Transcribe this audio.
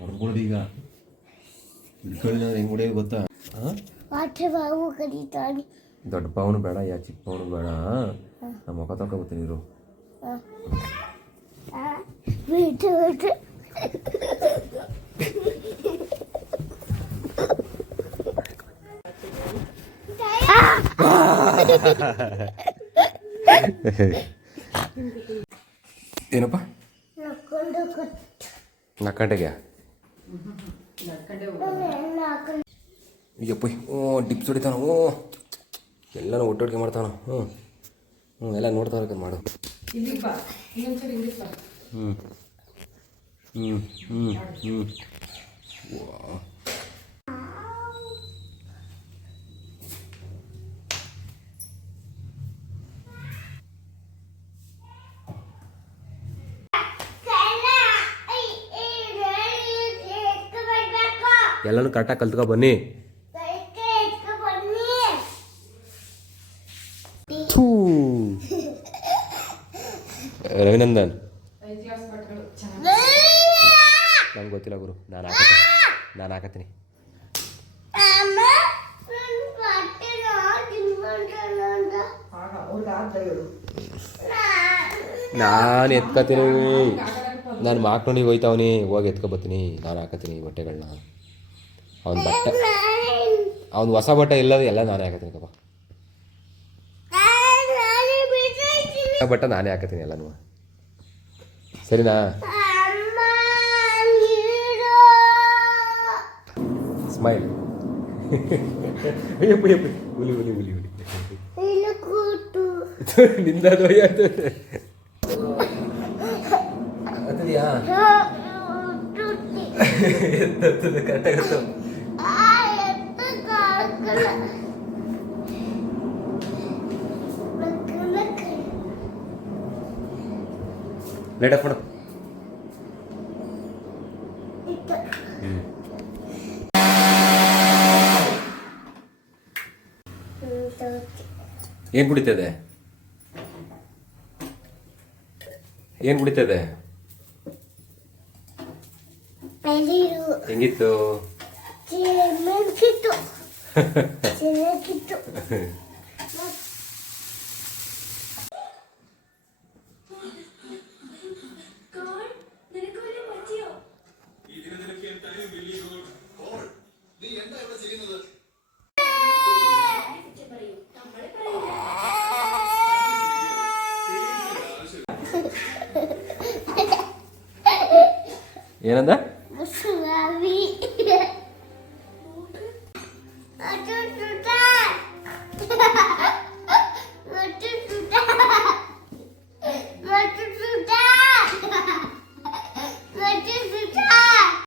ಹೊಡ್ಕೊಳ್ದು ಈಗ ಹಿಡ್ಕೊಳ್ಳಿಲ್ಲ ಹೆಂಗ್ ಹೊಡೆಯೋದು ಗೊತ್ತಾ? ದೊಡ್ಡ ಪಾವನು ಬೇಡ, ಯಾ ಚಿಕ್ಕ ಪಾವನು ಬೇಡ. ನಮ್ಮ ಮುಖ ತಗೋತೀನಿ ಇರು. ಏನಪ್ಪ ನಕ್ಕಂಟೆಗೆ ಅಯ್ಯಪ್ಪ ಡಿಪ್ಸ್ ಹೊಡಿತಾನ. ಎಲ್ಲನೂ ಒಟ್ಟೊಟ್ಟಿಗೆ ಮಾಡ್ತಾನ. ಎಲ್ಲ ನೋಡ್ತಾವ ಮಾಡು. ಎಲ್ಲನೂ ಕರೆಕ್ಟಾಗಿ ಕಲ್ತ್ಕೊ ಬನ್ನಿ. ರವಿನಂದನ್ ನಂಗೆ ಗೊತ್ತಿಲ್ಲ ಗುರು, ನಾನು ಹಾಕತ್ತೀನಿ. ನಾನು ಎತ್ಕೋತೀನಿ. ನಾನು ಮಾಕ್ನೋನಿಗೆ ಹೋಯ್ತಾವನಿ, ಹೋಗಿ ಎತ್ಕೊಬತ್ತೀನಿ. ನಾನು ಹಾಕತ್ತೀನಿ ಬಟ್ಟೆಗಳನ್ನ. ಅವ್ನು ಹೊಸ ಬಟ್ಟೆ ಇಲ್ಲದ ಎಲ್ಲ ನಾನೇ ಹಾಕತ್ತೀನಿ ಕಪ್ಪ. ಬಟ್ಟೆ ನಾನೇ ಹಾಕತ್ತೀನಿ ಎಲ್ಲನೂ. ಸರಿನಾ? ಸ್ಮೈಲ್. ಹುಲಿ ಹುಲಿ ಹುಲಿ ಹುಲಿ ನಿಂದ ಕರೆಕ್ಟಾಗಿತ್ತು. ಲೇಟ್ ಮಾಡು. ಏನ್ ಕುಡಿತದೆ? ಏನ್ ಕುಡಿತದೆ? ಹೆಂಗಿತ್ತು? ಏನಂದ?